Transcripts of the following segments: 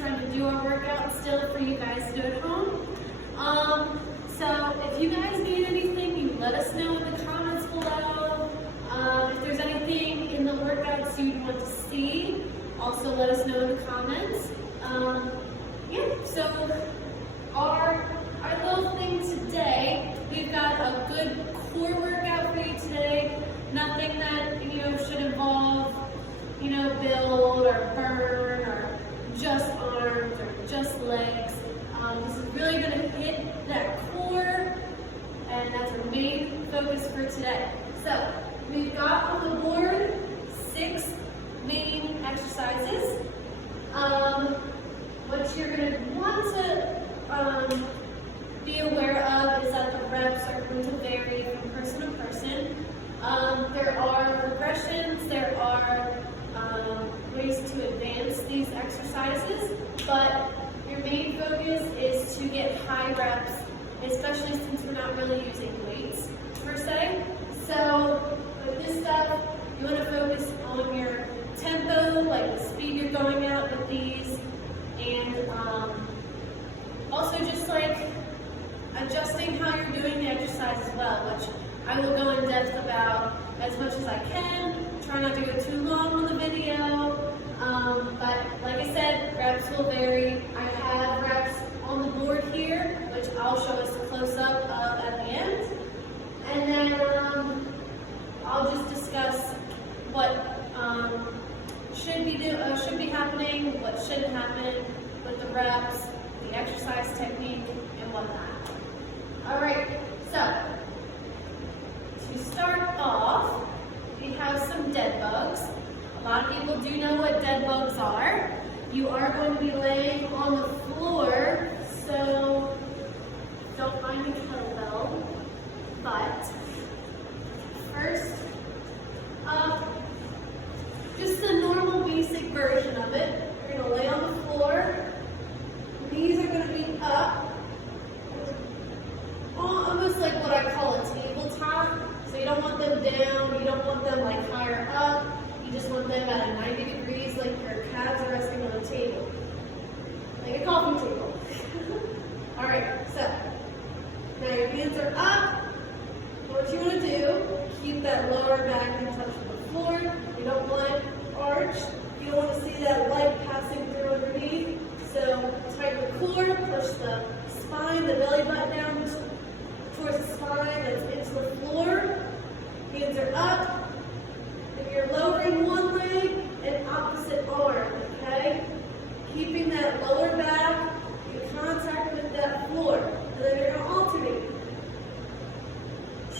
trying to do our workout still for you guys to do at home. So if you guys need anything, you let us know in the comments below. If there's anything in the workouts you'd want to see, also let us know in the comments. Yeah, so our little thing today, we've got a good core workout for you today. Nothing that, should involve, build or burn or just arms or just legs. This is really going to hit that core, and that's our main focus for today. So we've got on the board 6 main exercises. What you're going to want to be aware of is that the reps are going to vary from person to person. There are regressions, there are ways to advance these exercises, but your main focus is to get high reps, especially since we're not really using weights per se. So with this stuff, you want to focus on your tempo, like the speed you're going out with these, and also just like adjusting how you're doing the exercise as well, which I will go in depth about as much as I can. Try not to go too long on the video, but like I said, reps will vary. I have reps on the board here, which I'll show us a close-up of at the end. And then I'll just discuss what should be happening, what shouldn't happen with the reps, the exercise technique, and whatnot. All right, so to start off, we have some dead bugs. A lot of people do know what dead bugs are. You are going to be laying on the floor, so don't mind the kettlebell. But first, just the normal basic version of it. You're going to lay on the floor. Knees are going to be up. Almost like what I call a tabletop. So you don't want them down, you don't want them like higher up. You just want them at a 90 degrees, like your calves are resting on a table. Like a coffee table. Alright, so now your hands are up. What you want to do, keep that lower back in touch with the floor. You don't want arch. You don't want to see that light passing through underneath. So tighten the core, push the spine, the belly button down towards the spine that's into the floor. Hands are up. If you're lowering one leg and opposite arm, okay? Keeping that lower back in contact with that floor. And then you're going to alternate.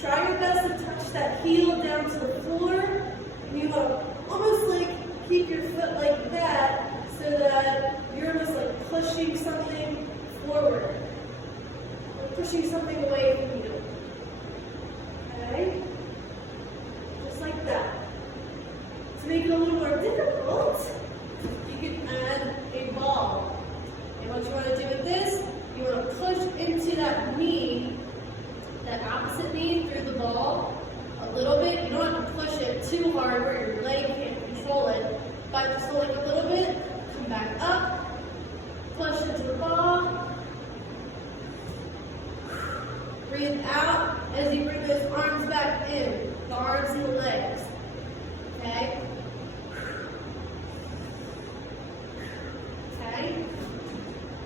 Try your best to touch that heel down to the floor. And you want to almost like keep your foot like that so that you're almost like pushing something forward. Pushing something away from you. Okay? Just like that. To make it a little more difficult, you can add a ball. And what you want to do with this, you want to push into that knee, that opposite knee through the ball a little bit. You don't have to push it too hard where your leg can't control it, but just like a little bit, come back up, push into the ball. Breathe out as you bring those arms back in, the arms and the legs. Okay? Okay?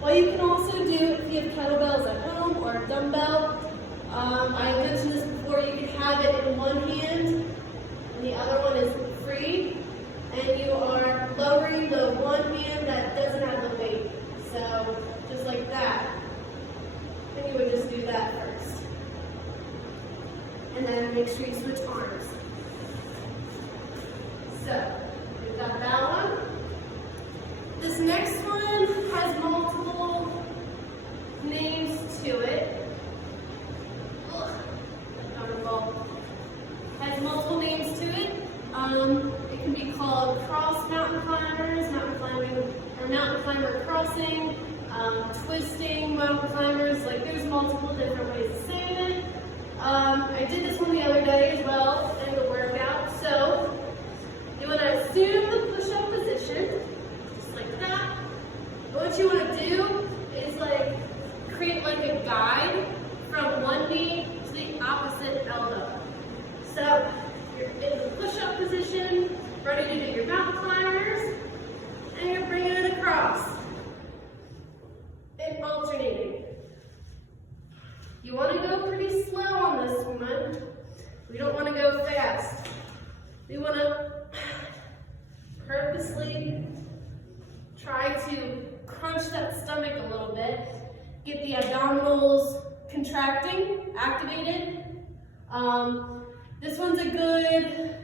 What you can also do if you have kettlebells at home or a dumbbell, I mentioned this before, you can have it in one hand and the other one is free, and you are lowering the one hand that doesn't have the weight. So, just like that. And you would just do that first. And then make sure you switch arms. So, we've got that one. This next one has multiple names to it. Has multiple names to it. It can be called cross mountain climbers, mountain climbing, or mountain climber crossing, twisting mountain climbers. Like there's multiple different ways of saying it. I did this one the other day as well in the workout. So you want to assume the push-up position, just like that. What what you want to do is like create like a guide from one knee to the opposite elbow. So you're in the push-up position, ready to do your mountain climbers, and you're bringing it across and alternating. You want to go pretty slow on this one. We don't want to go fast. We want to purposely try to crunch that stomach a little bit, get the abdominals contracting, activated. This one's a good,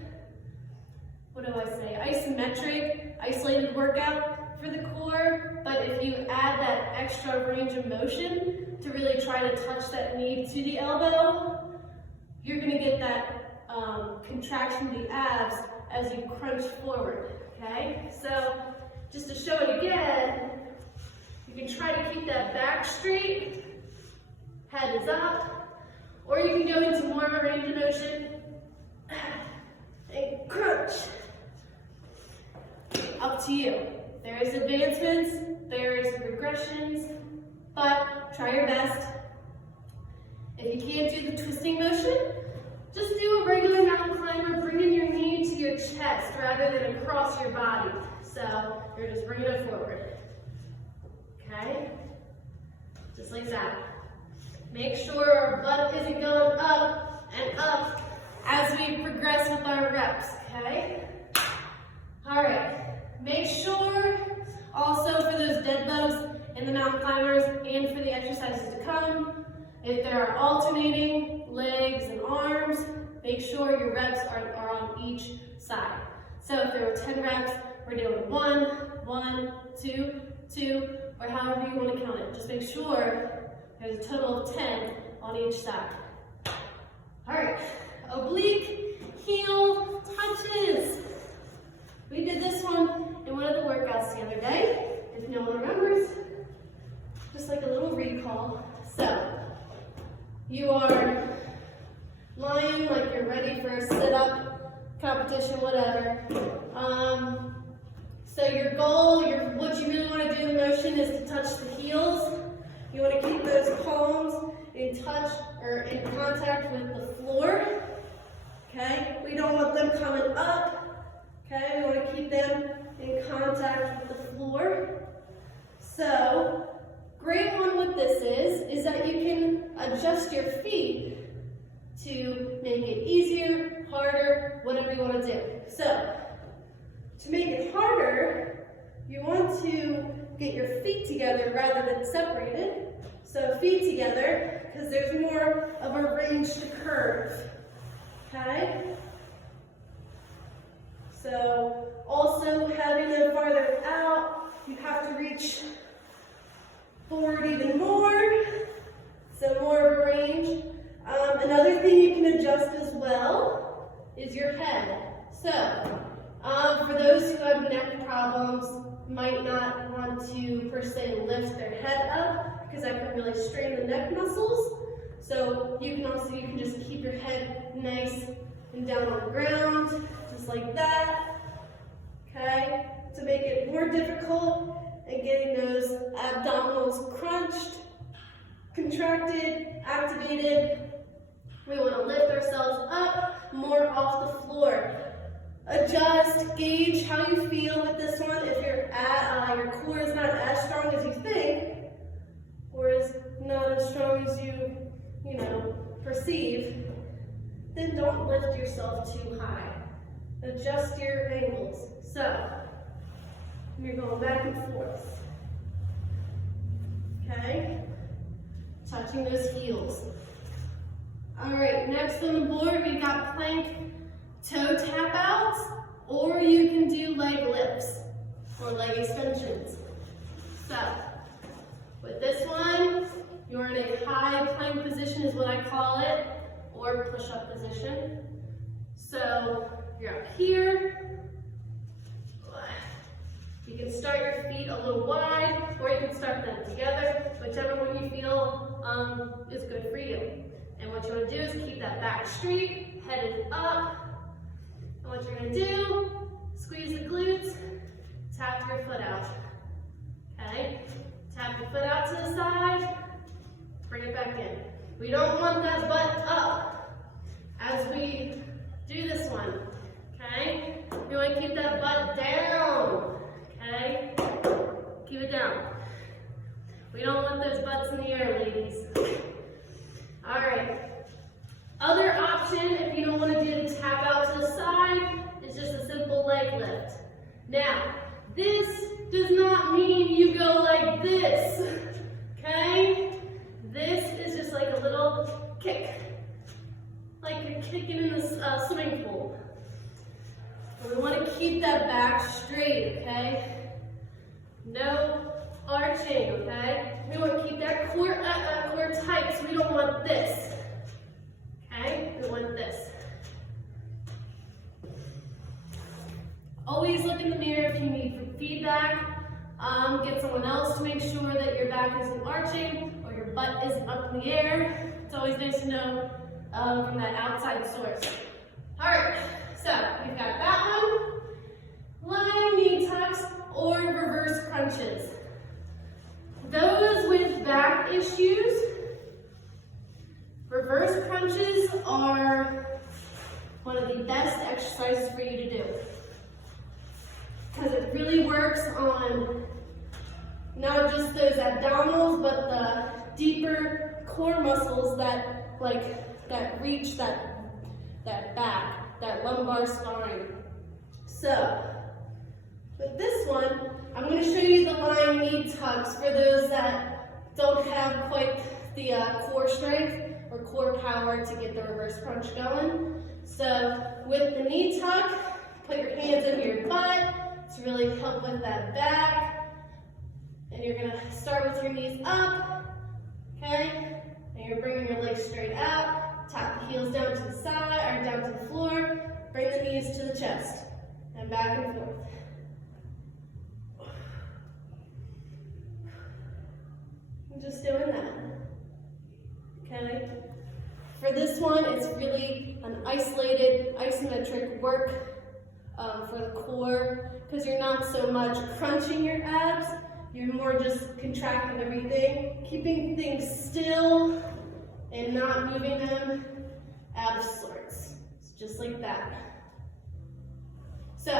what do I say, isometric, isolated workout for the core, but if you add that extra range of motion to really try to touch that knee to the elbow, you're going to get that contraction of the abs as you crunch forward, okay? So just to show it again, you can try to keep that back straight, head is up, or you can go into more of a range of motion and crunch. Up to you. There is advancements, there is regressions, but try your best. If you can't do the twisting motion, just do a regular mountain climber, bringing your knee to your chest rather than across your body. So you're just bringing it forward. Okay? Just like that. Make sure our butt isn't going up and up as we progress with our reps, okay? All right. Make sure also for those dead bugs in the mountain climbers and for the exercises to come, if there are alternating legs and arms, make sure your reps are on each side. So if there were 10 reps, we're doing 1, 1, 2, 2, or however you want to count it. Just make sure there's a total of 10 on each side. All right, oblique heel touches. We did this one in one of the workouts the other day. If no one remembers, just like a little recall. So, you are lying like you're ready for a sit-up, competition, whatever. So your goal, what you really want to do in motion is to touch the heels. You want to keep those palms in touch or in contact with the floor. Okay? We don't want them coming up. Okay? We want to keep them in contact with the floor. So, great one with this is that you can adjust your feet to make it easier, harder, whatever you want to do. So, to make it harder, you want to get your feet together rather than separated. So feet together, because there's more of a range to curve. Okay? So also having them farther out, you have to reach forward even more. So more of a range. Another thing you can adjust as well is your head. So for those who have neck problems, might not want to per se lift their head up because that can really strain the neck muscles. So you can just keep your head nice and down on the ground, just like that. Okay? To make it more difficult and getting those abdominals crunched, contracted, activated, we want to lift ourselves up more off the floor. Adjust, gauge how you feel with this one. If your core is not as strong as you think, or is not as strong as you perceive, then don't lift yourself too high. Adjust your angles. So, you're going back and forth. Okay? Touching those heels. All right, next on the board, we got plank toe tap outs, or you can do leg lifts or leg extensions. So, with this one, you're in a high plank position is what I call it, or push-up position. So, you're up here. You can start your feet a little wide, or you can start them together, whichever one you feel is good for you. And what you want to do is keep that back straight, head is up. And what you're going to do, squeeze the glutes, tap your foot out. Okay? We don't want that butt up as we do this one, okay? We want to keep that butt down, okay? Keep it down. We don't want those butts in the air, ladies. All right. Other option, if you don't want to do the tap out to the side, is just a simple leg lift. Now, this does not mean you go like this, okay? This is just like a little kick, like you're kicking in the swimming pool. We want to keep that back straight, okay? No arching, okay? We want to keep that core tight, so we don't want this, okay? We want this. Always look in the mirror if you need feedback. Get someone else to make sure that your back isn't arching or your butt isn't up in the air. It's always nice to know from that outside source. All right, so we've got that one. Lying knee tucks or reverse crunches. Those with back issues, reverse crunches are one of the best exercises for you to do, because it really works on not just those abdominals, but the deeper core muscles that reach that back, that lumbar spine. So with this one, I'm going to show you the lying knee tucks for those that don't have quite the core strength or core power to get the reverse crunch going. So with the knee tuck, put your hands under your butt to really help with that back. And you're going to start with your knees up, okay? And you're bringing your legs straight out, tap the heels down to the side, or down to the floor, bring the knees to the chest, and back and forth. I'm just doing that, okay? For this one, it's really an isolated, isometric work for the core, because you're not so much crunching your abs, you're more just contracting everything, keeping things still and not moving them out of sorts. It's just like that. So,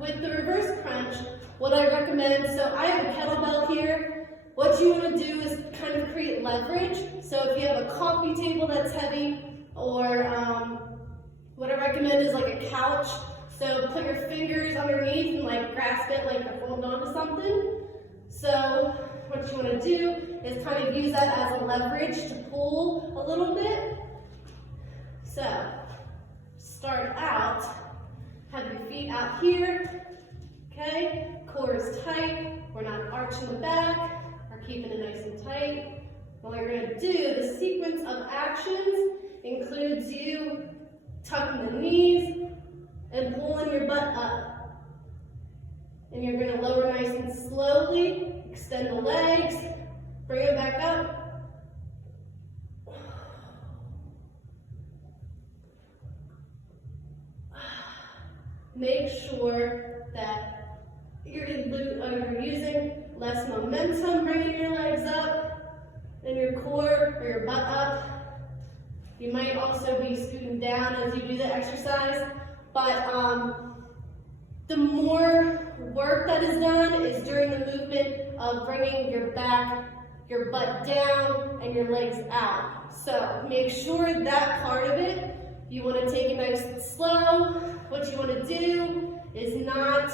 with the reverse crunch, what I recommend, so I have a kettlebell here. What you want to do is kind of create leverage. So if you have a coffee table that's heavy, or what I recommend is like a couch. So put your fingers underneath and like grasp it like you're holding on to something. So what you want to do is kind of use that as a leverage to pull a little bit. So start out, have your feet out here, okay? Core is tight, we're not arching the back, we're keeping it nice and tight. What you're going to do, the sequence of actions includes you tucking the knees and pulling your butt up. And you're going to lower nice and slowly, extend the legs, bring it back up. Make sure that you're using less momentum bringing your legs up and your core or your butt up. You might also be scooting down as you do the exercise, but the more work that is done is during the movement of bringing your butt down and your legs out. So make sure that part of it, you want to take it nice and slow. What you want to do is not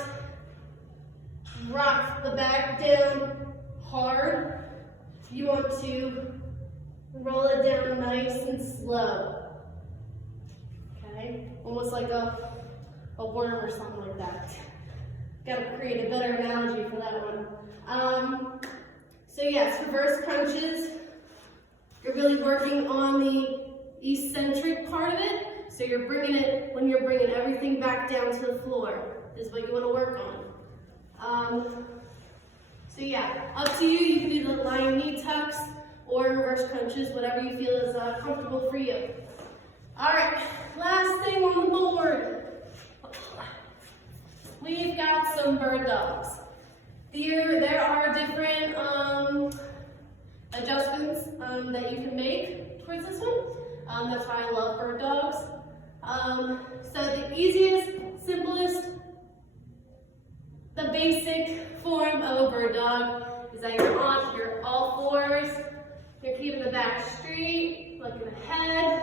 rock the back down hard. You want to roll it down nice and slow. Okay? Almost like a worm or something like that. Got to create a better analogy for that one. So yes, reverse crunches. You're really working on the eccentric part of it. So you're bringing it, when you're bringing everything back down to the floor, is what you want to work on. So yeah, up to you. You can do the lying knee tucks or reverse crunches, whatever you feel is comfortable for you. All right, last thing on the board. We've got some bird dogs. There are different adjustments that you can make. towards this one. That's why I love bird dogs. So the easiest, simplest, the basic form of a bird dog is that you're on your all fours, you're keeping the back straight, looking ahead,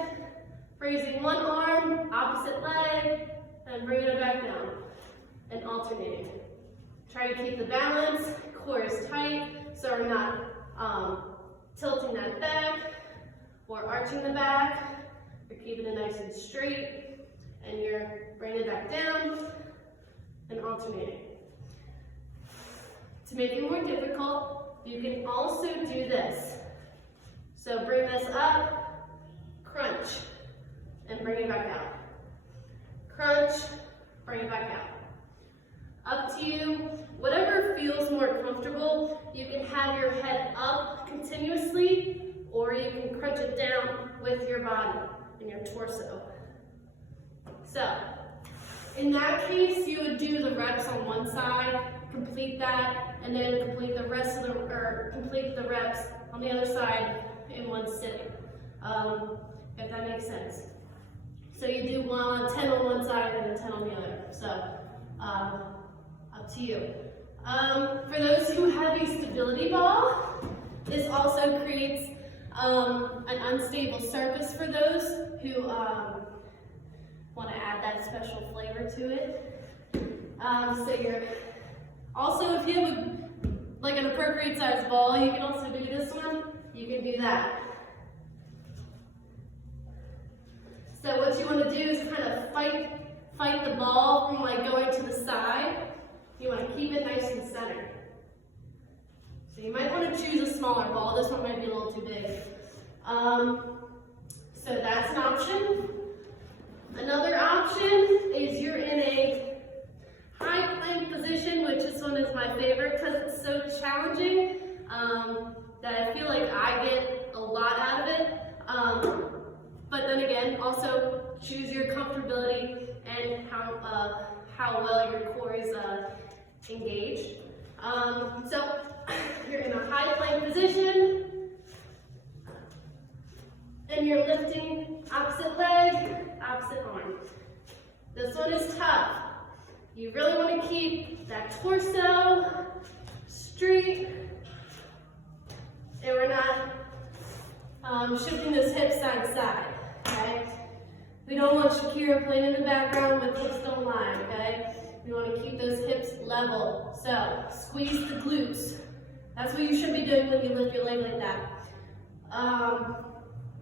raising one arm, opposite leg, and bringing it back down, and alternating. Try to keep the balance, core is tight, so we're not tilting that back or arching the back. You're keeping it nice and straight, and you're bringing it back down and alternating. To make it more difficult, you can also do this. So bring this up, crunch, and bring it back out. Crunch, bring it back out. Up to you, whatever feels more comfortable. You can have your head up continuously, or you can crunch it down with your body and your torso. So, in that case, you would do the reps on one side, complete that, and then complete the rest of the, or complete the reps on the other side in one sitting, if that makes sense. So you do 10 on one side and then 10 on the other. So, up to you. For those who have a stability ball, this also creates an unstable surface for those who want to add that special flavor to it. So you're also, if you have like an appropriate size ball, you can also do this one. You can do that. So what you want to do is kind of fight the ball from like going to the side. You want to keep it nice and centered. So you might want to choose a smaller ball. This one might be a little too big. So that's an option. Another option is you're in a high plank position, which this one is my favorite because it's so challenging that I feel like I get a lot out of it. But then again, also choose your comfortability and how well your core is engaged. So you're in a high plank position, and you're lifting opposite leg, opposite arm. This one is tough. You really want to keep that torso straight, and we're not shifting those hips side to side, okay? We don't want Shakira playing in the background with hips don't lie, okay? We want to keep those hips level. So, squeeze the glutes. That's what you should be doing when you lift your leg like that.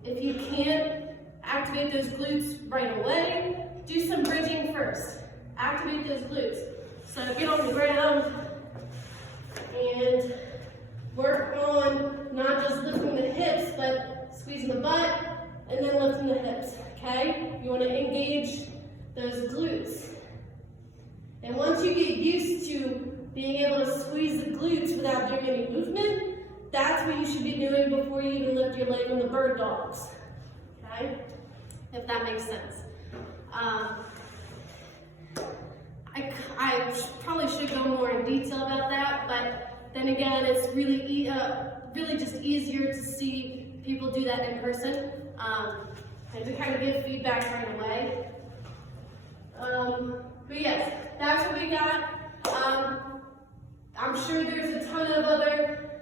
If you can't activate those glutes right away, do some bridging first. Activate those glutes. So get on the ground and work on not just lifting the hips, but squeezing the butt and then lifting the hips, okay? You want to engage those glutes. And once you get used to being able to squeeze the glutes without doing any movement, that's what you should be doing before you even lift your leg on the bird dogs, okay? If that makes sense. I probably should go more in detail about that, but then again, it's really just easier to see people do that in person and to kind of give feedback right away. But yes, that's what we got. I'm sure there's a ton of other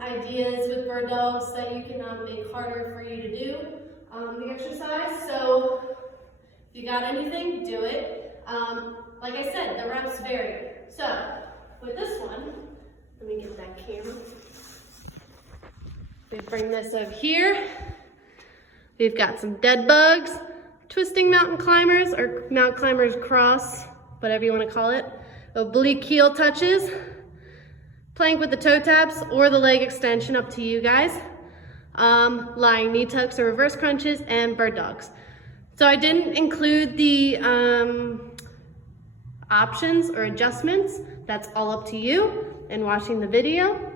ideas with bird dogs that you can make harder for you to do the exercise. So if you got anything, do it. Like I said, the reps vary. So with this one, let me get that camera. We bring this over here. We've got some dead bugs, twisting mountain climbers, or mountain climbers cross, whatever you want to call it. Oblique heel touches, plank with the toe taps or the leg extension, up to you guys. Lying knee tucks or reverse crunches, and bird dogs. So I didn't include the options or adjustments. That's all up to you in watching the video.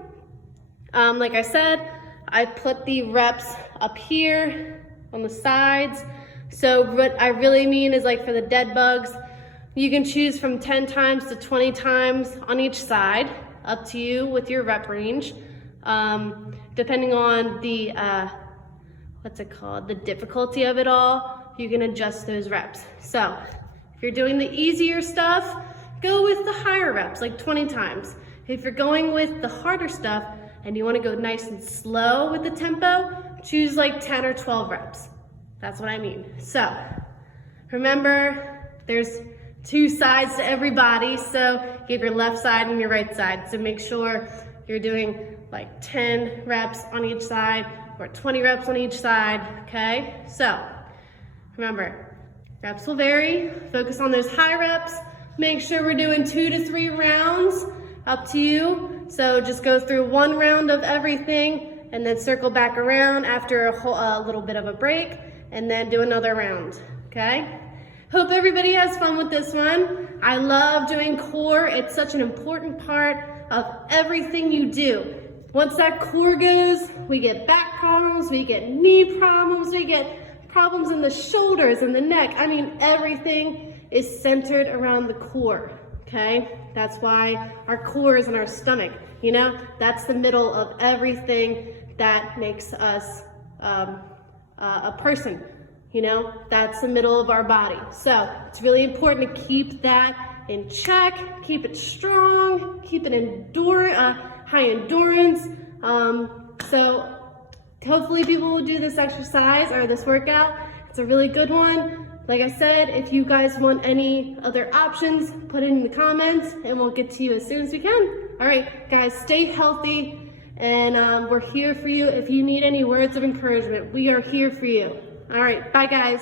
Like I said, I put the reps up here on the sides. So what I really mean is, like for the dead bugs, you can choose from 10 times to 20 times on each side, up to you with your rep range, depending on what's it called, the difficulty of it all, you can adjust those reps. So if you're doing the easier stuff, go with the higher reps, like 20 times. If you're going with the harder stuff and you want to go nice and slow with the tempo, choose like 10 or 12 reps. That's what I mean. So remember, there's two sides to every body, so you have your left side and your right side. So make sure you're doing like 10 reps on each side or 20 reps on each side, okay? So remember, reps will vary. Focus on those high reps. Make sure we're doing 2 to 3 rounds, up to you. So just go through 1 round of everything and then circle back around after a little bit of a break and then do another round, okay? Hope everybody has fun with this one. I love doing core. It's such an important part of everything you do. Once that core goes, we get back problems, we get knee problems, we get problems in the shoulders and the neck. I mean, everything is centered around the core, okay? That's why our core is in our stomach, you know? That's the middle of everything that makes us a person, you know? That's the middle of our body. So it's really important to keep that in check, keep it strong, keep it high endurance. So hopefully people will do this exercise or this workout. It's a really good one. Like I said, if you guys want any other options, put it in the comments and we'll get to you as soon as we can. All right, guys, stay healthy and we're here for you. If you need any words of encouragement, we are here for you. All right, bye guys.